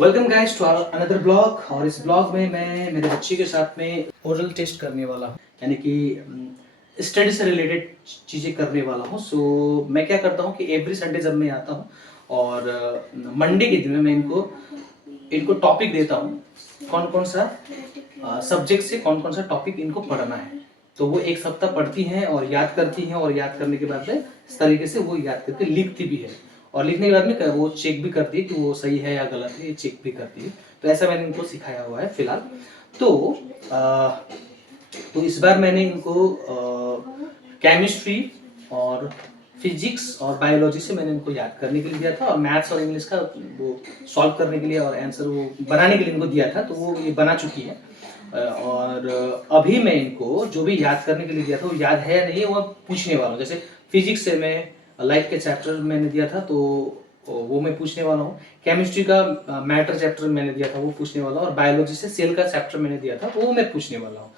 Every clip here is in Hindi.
Welcome guys to another blog. और इस ब्लॉग में मैं मेरे बच्चे के साथ में ओरल टेस्ट करने वाला हूँ, यानी कि स्टडी से रिलेटेड चीज़ें करने वाला हूँ। सो मैं क्या करता हूँ कि एवरी संडे जब मैं आता हूँ और मंडे के दिन में मैं इनको टॉपिक देता हूँ, कौन कौन सा सब्जेक्ट से कौन कौन सा टॉपिक इनको पढ़ना है। तो वो एक सप्ताह पढ़ती हैं और याद करती हैं, और याद करने के बाद में इस तरीके से वो याद करके लिखती भी है, और लिखने के बाद में वो चेक भी करती है कि वो सही है या गलत है, ये चेक भी करती है। तो ऐसा मैंने इनको सिखाया हुआ है फिलहाल। तो तो इस बार मैंने इनको केमिस्ट्री और फिजिक्स और बायोलॉजी से मैंने इनको याद करने के लिए दिया था, और मैथ्स और इंग्लिश का वो सॉल्व करने के लिए और आंसर वो बनाने के लिए इनको दिया था। तो वो ये बना चुकी है। और अभी मैं इनको जो भी याद करने के लिए दिया था वो याद है या नहीं वो पूछने वाला हूँ। जैसे फिजिक्स से मैं लाइफ के चैप्टर मैंने दिया था, तो वो मैं पूछने वाला हूँ। केमिस्ट्री का मैटर चैप्टर मैंने दिया था, वो पूछने वाला हूँ। और बायोलॉजी से सेल का चैप्टर मैंने दिया था, वो मैं पूछने वाला हूँ।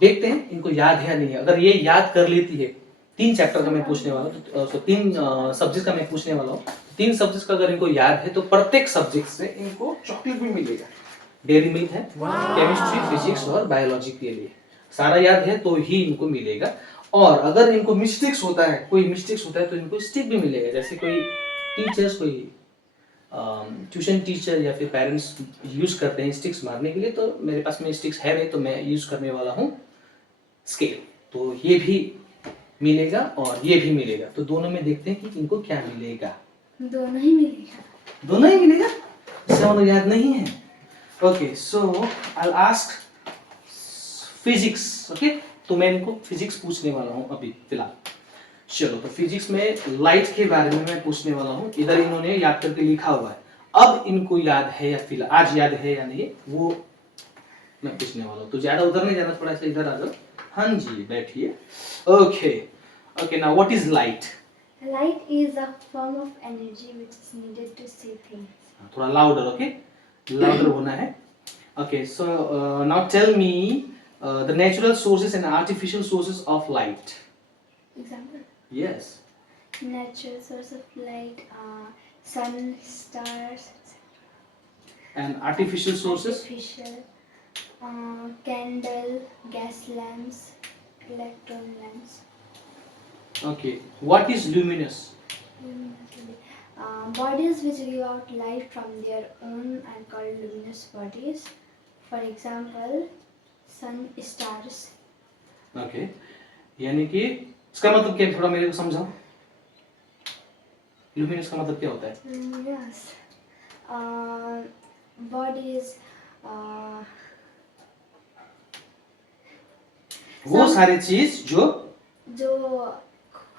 देखते हैं इनको याद है या नहीं है। अगर ये याद कर लेती है, 3 चैप्टर का मैं पूछने वाला हूँ, तो 3 सब्जेक्ट का मैं पूछने वाला हूँ। 3 सब्जेक्ट का अगर इनको याद है तो प्रत्येक सब्जेक्ट से इनको चॉकलेट भी मिलेगा। डेयरी मिल्क है केमिस्ट्री, फिजिक्स और बायोलॉजी के लिए। सारा याद है तो ही इनको मिलेगा। और अगर इनको मिस्टेक्स होता है, कोई मिस्टेक्स होता है, तो इनको स्टिक भी मिलेगा। जैसे कोई टीचर्स, कोई ट्यूशन टीचर या फिर पेरेंट्स यूज करते हैं स्टिक्स मारने के लिए, तो मेरे पास में स्टिक्स है नहीं, तो मैं यूज करने वाला हूँ स्केल। तो ये भी मिलेगा और ये भी मिलेगा। तो दोनों में देखते हैं कि इनको क्या मिलेगा। दोनों ही मिलेगा। दोनों ही मिलेगा, इसका मतलब याद नहीं है। Okay, so I will ask physics. Okay, तो मैं इनको फिजिक्स पूछने वाला हूँ अभी फिलहाल। चलो, तो फिजिक्स में लाइट के बारे में मैं पूछने वाला हूँ। इधर इन्होंने याद करके लिखा हुआ है। अब इनको याद है या फिलहाल आज याद है या नहीं, वो मैं पूछने वाला हूँ। तो ज्यादा उधर नहीं जाना, थोड़ा सा इधर आ जाओ। हाँ जी, बैठिए। Okay okay, now what is light? Light is a form of energy which is needed to see things. थोड़ा लाउडर, ओके, लाउडर होना है। Okay, so now tell me the natural sources and artificial sources of light. Example. Yes. Natural source of light, sun, stars. And artificial sources? Artificial, candle, gas lamps, electron lamps. Okay. What is luminous? Bodies which give out light from their own are called luminous bodies. For example, sun, stars. Okay. यानी कि इसका मतलब क्या है, थोड़ा मेरे को समझाओ। luminous का मतलब क्या होता है? Yes. Bodies. वो सारी चीज जो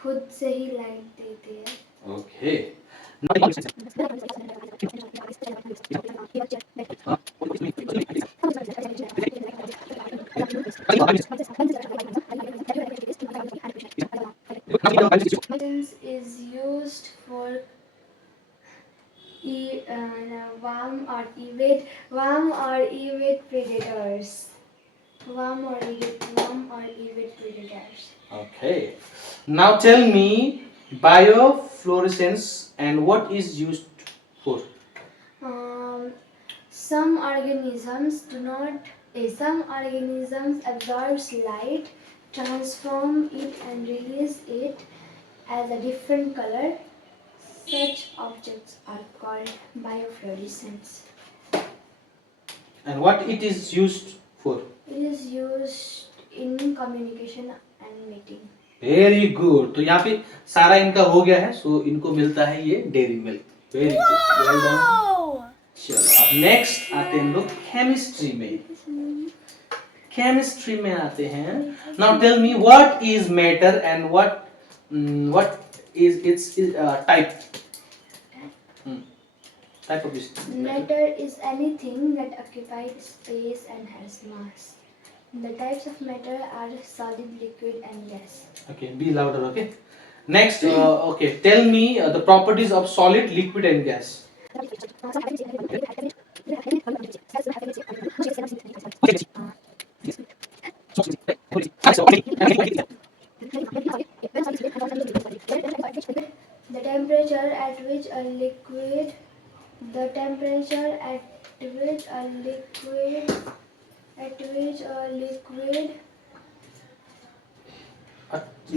खुद से ही लाइट देती है। Okay. Is used for warm or evade predators. Warm or evade predators. Okay. Now tell me biofluorescence and what is used for? Some organisms absorb light, transform it and release it as a different color. Such objects are called biofluorescence. And what it is used for? It is used in communication and meeting. Very good. तो यहाँ पे सारा इनका हो गया है। सो इनको मिलता है ये dairy milk. Very good, well done. चलो, अब नेक्स्ट आते हैं हम लोग केमिस्ट्री में। केमिस्ट्री में आते हैं। Now tell me what is matter and what is its type. Type of this Matter is anything that occupies space and has mass. The types of matter are solid, liquid, and gas. Okay, be louder. Okay. Next, okay, tell me the properties of solid, liquid, and gas. The temperature at which a liquid The temperature at which a liquid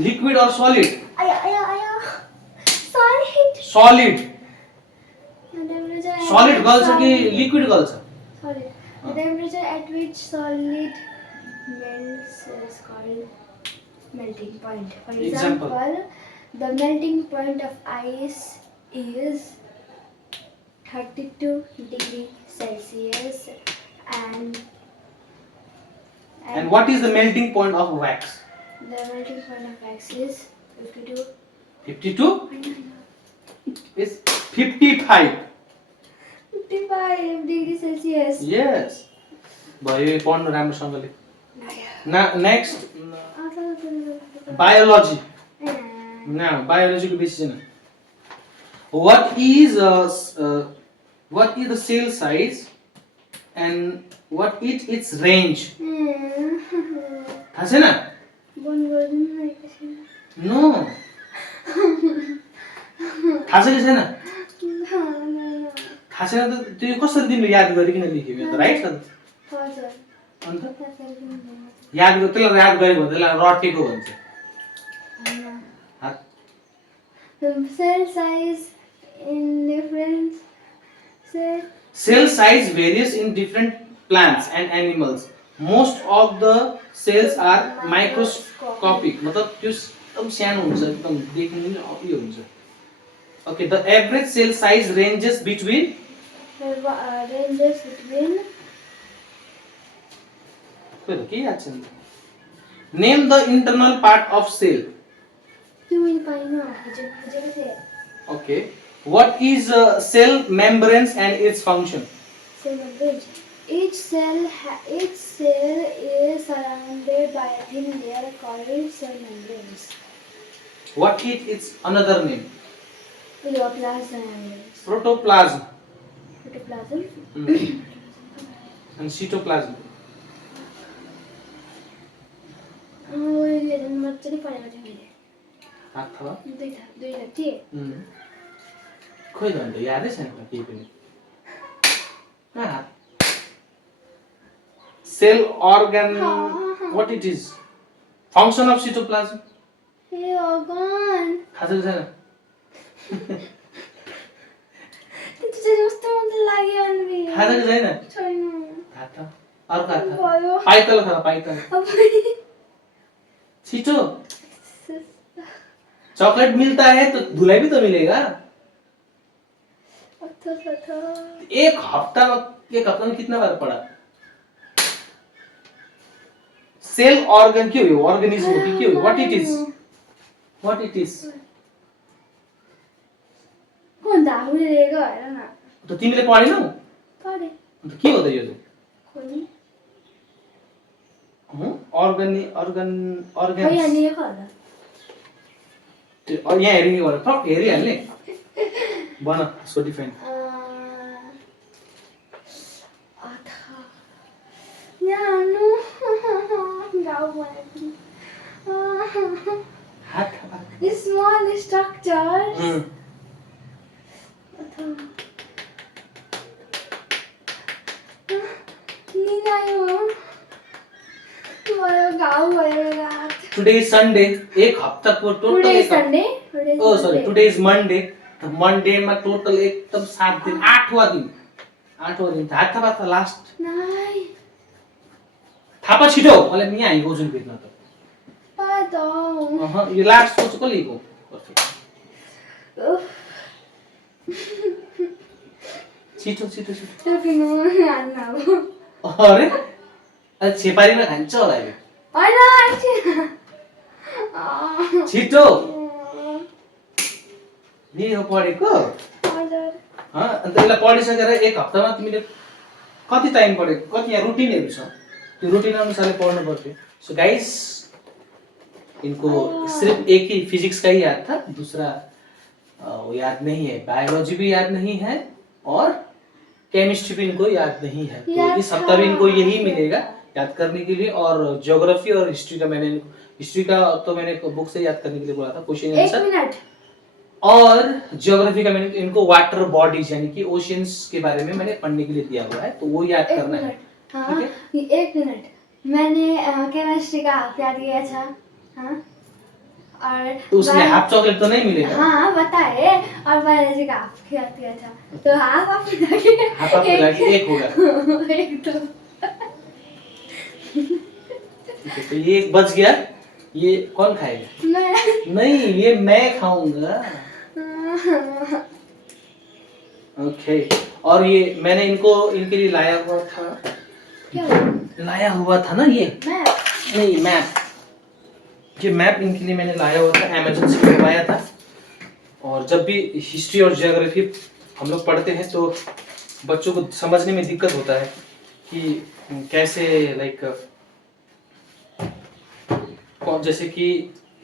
liquid और solid? aya solid the temperature at solid which गल्छ कि solid- लिक्विड गल्छ? solid. The temperature at which solid melts is called melting point. For Example. example, the melting point of ice is 32 degrees Celsius and And what is the melting point of wax? the melting point of wax is 52. 52 is 55. 55 degrees Celsius. Yes. भयो पढ्नु राम्रोसँगले. Next biology. Now, biology को बेसी छैन. What is the cell size and what is its range? थाहा छैन? नो. थाहा छ कि छैन? थाहा छैन त त्यो कसरी तिमीले याद गरिकन लेख्यौ यहाँ त राइट छ त. अन्त याद गर त्यसलाई याद गरेको भन्छ त्यसलाई रटेको भन्छ. Cell size in different Cell size varies in different plants and animals. Most of the cells are microscopic. मतलब त्यो एकदम सानो हुन्छ, एकदम देख्नु पनि उयो हुन्छ. Okay, the average cell size ranges between खोइ त के याद छैन. Name the internal part of cell. Okay. What is cell membranes and its function? Cell membranes. Each cell is surrounded by a thin layer called cell membranes. What is its another name? Protoplasm membranes. Protoplasm Protoplasm. and cytoplasm. मजाले पढेको थिएँ मैले. हात थवा. दुईटा थिए. खोइ त अन्त यादै छैन केही पनि. कहाँ हात? Cell organ. What it is? Function of cytoplasm. Hey, organ. थाहा छ कि छैन? त्यो चाहिँ कस्तो मन लाग्यो अनि. थाहा छ कि छैन? छैन. हात थवा. अर्को हात थवा. भयो. पाइतल थवा पाइतल. छिटो. चॉकलेट मिलता है तो धुलाई भी तो मिलेगा. एक हफ्ता में कितना बार पढ़ा? सेल ऑर्गन क्यों है? ऑर्गेनिज्म हो कि क्यों है? What it is? What it is? कौन दाहुले रहेगा है ना? तो तिमीले पढेनौ? पढे. अन्त के हो त यो चाहिँ? खोइ. organ खोइ अनि के होला? त्यो यहाँ हेरिने gore टक हेरिहाल्ने. बन यसको डिफाइन. न्यानो गाउँ भयो. हात थपा. Small structures. Today is Sunday. एक हप्ताको total. Today is Sunday. Oh sorry, today is Monday. तो Monday मा टोटल एकदम 7 दिन, 8वां दिन. 8वां दिन. हात थपा त लास्ट. नाइ. थापा छिटो. मलाई यहाँ आइगो जुन भेट्न त. पादो. यो लास्ट को चाहिँ कसले लिएको? छिटो छिटो छिटो. टपिङ हान्न हो. अरे अझ छेपारीमा खान्छ होला यो. हैन छिटो. नि हो पढेको? हजुर. अन्त यसलाई पढिसकेर एक हप्तामा तिमीले कति टाइम पढेको? कति यहाँ रुटिनहरु छ? त्यो रुटिन अनुसारले पढ्नु पर्छ. सो गाइस इनको सिर्फ एक ही फिजिक्स का ही याद था, दूसरा वो याद नहीं है. बायोलॉजी भी याद नहीं है और केमिस्ट्री भी इनको याद नहीं है. तो इस हफ्ता भी इनको यही मिलेगा याद करने के लिए. और ज्योग्राफी और हिस्ट्री का मैंने हिस्ट्री का तो मैंने बुक से याद करने के लिए बोला था. क्वेश्चन एक आंसर. मिनट. और ज्योग्राफी का मैंने इनको वाटर बॉडीज यानी कि ओशियंस के बारे में मैंने पढ़ने के लिए दिया हुआ है, तो वो याद एक करना है। मिनट, हाँ ठीक है? एक मिनट, मैंने केमिस्ट्री का क्या दिया था, हाँ, और तो उसमें हाफ चॉकलेट तो नहीं मिलेगा। हाँ बताए, और बायोलॉजी का आप क्या दिया था, तो हाफ आप मिला के हाफ हाफ मिला के एक होगा। एक तो ठीक है, तो ये एक बच गया, ये कौन खाएगा? मैं नहीं, ये मैं खाऊंगा। ओके, और ये मैंने इनको इनके लिए लाया हुआ था, क्या लाया हुआ था ना ये, मैं नहीं मैप, ये मैप इनके लिए मैंने लाया हुआ था, अमेज़न से मंगवाया था। और जब भी हिस्ट्री और ज्योग्राफी हम लोग पढ़ते हैं तो बच्चों को समझने में दिक्कत होता है कि कैसे लाइक जैसे कि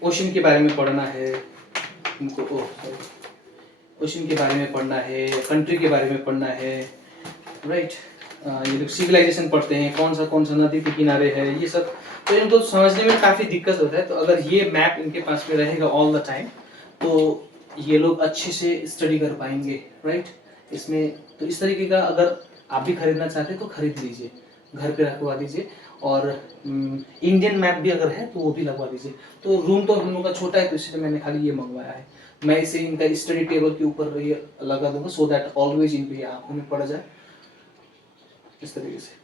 ओशन के बारे में पढ़ना है इनको, ओशन के बारे में पढ़ना है, कंट्री के बारे में पढ़ना है, राइट। ये लोग सिविलाइजेशन पढ़ते हैं, कौन सा नदी के किनारे है, ये सब तो इनको समझने में काफ़ी दिक्कत होता है। तो अगर ये मैप इनके पास में रहेगा ऑल द टाइम तो ये लोग अच्छे से स्टडी कर पाएंगे, राइट। इसमें तो इस तरीके का अगर आप भी खरीदना चाहते हैं तो खरीद लीजिए, घर पे रखवा दीजिए। और इंडियन मैप भी अगर है तो वो भी लगवा दीजिए। तो रूम तो हम लोग का छोटा है तो इसलिए मैंने खाली ये मंगवाया है। मैं इसे इनका स्टडी टेबल के ऊपर ये लगा दूंगा सो दैट ऑलवेज इनकी आंखों में पड़ जाए। इस तरीके से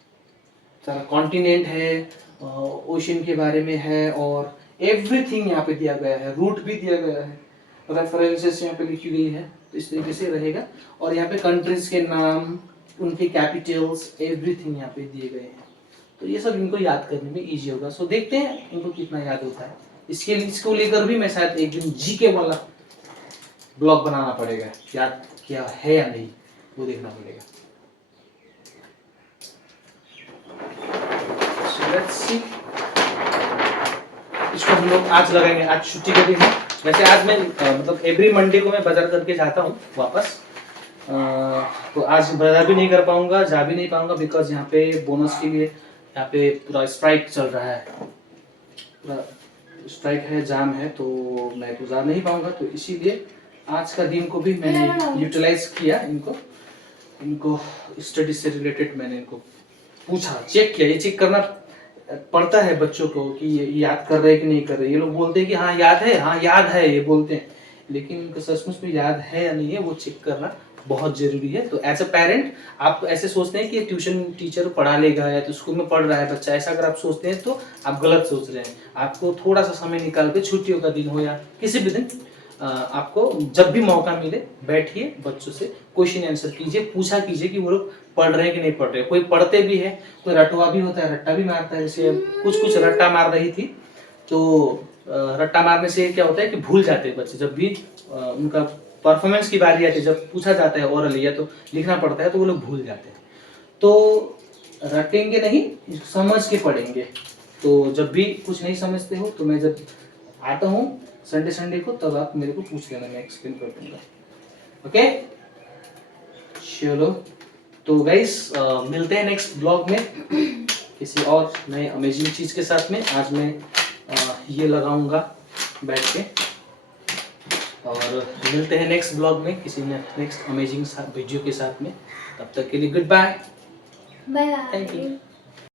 सारा कॉन्टिनेंट है, ओशन के बारे में है, और एवरीथिंग यहाँ पे दिया गया है, रूट भी दिया गया है, रेफरेंसेस यहाँ पे लिखी गई है, तो इस तरीके से रहेगा। और यहाँ पे कंट्रीज के नाम, उनके कैपिटल्स, एवरीथिंग यहाँ पे दिए गए हैं। तो ये सब इनको याद करने में इजी होगा। सो देखते हैं इनको कितना याद होता है। इसको लेकर भी मैं शायद एक दिन जीके वाला ब्लॉग बनाना पड़ेगा, याद किया है या नहीं वो देखना पड़ेगा। Let's see. इसको हम लोग आज लगाएंगे, आज छुट्टी के दिन है। वैसे आज मैं मतलब एवरी मंडे को मैं बाजार करके जाता हूँ वापस, तो आज बाजार भी नहीं कर पाऊंगा, जा भी नहीं पाऊंगा, बिकॉज यहाँ पे बोनस के लिए यहाँ पे पूरा स्ट्राइक चल रहा है, पूरा स्ट्राइक है, जाम है, तो मैं तो जा नहीं पाऊंगा। तो इसीलिए आज का दिन को भी मैंने यूटिलाइज किया, इनको स्टडी से रिलेटेड मैंने इनको पूछा, चेक किया। ये चेक करना पड़ता है बच्चों को कि ये याद कर रहे हैं कि नहीं कर रहे। ये लोग बोलते हैं कि हाँ याद है, हाँ याद है, ये बोलते हैं, लेकिन इनको सचमुच में याद है या नहीं है वो चेक करना बहुत जरूरी है। तो एज अ पेरेंट आप ऐसे सोचते हैं कि ट्यूशन टीचर पढ़ा लेगा या तो स्कूल में पढ़ रहा है बच्चा, ऐसा अगर आप सोचते हैं तो आप गलत सोच रहे हैं। आपको थोड़ा सा समय निकाल के, छुट्टियों का दिन हो या किसी भी दिन, आपको जब भी मौका मिले बैठिए, बच्चों से क्वेश्चन आंसर कीजिए, पूछा कीजिए कि वो लोग पढ़ रहे हैं कि नहीं पढ़ रहे। कोई पढ़ते भी है, कोई रटवा भी होता है, रट्टा भी मारता है। जैसे कुछ रट्टा मार रही थी, तो रट्टा मारने से क्या होता है कि भूल जाते हैं बच्चे। जब भी उनका परफॉर्मेंस की बारी आती है, जब पूछा जाता है ओरली या तो लिखना पड़ता है, तो वो लोग भूल जाते हैं। तो रटेंगे नहीं, समझ के पढ़ेंगे। तो जब भी कुछ नहीं समझते हो तो मैं जब आता हूँ संडे को, तब आप मेरे को पूछ लेना, मैं एक्सप्लेन कर दूंगा। ओके, चलो तो गाइस मिलते हैं नेक्स्ट ब्लॉग में किसी और नए अमेजिंग चीज के साथ में। आज मैं ये लगाऊंगा बैठ के, और मिलते हैं नेक्स्ट ब्लॉग में किसी नेक्स्ट अमेजिंग वीडियो के साथ में। तब तक के लिए goodbye, bye bye. Thank you.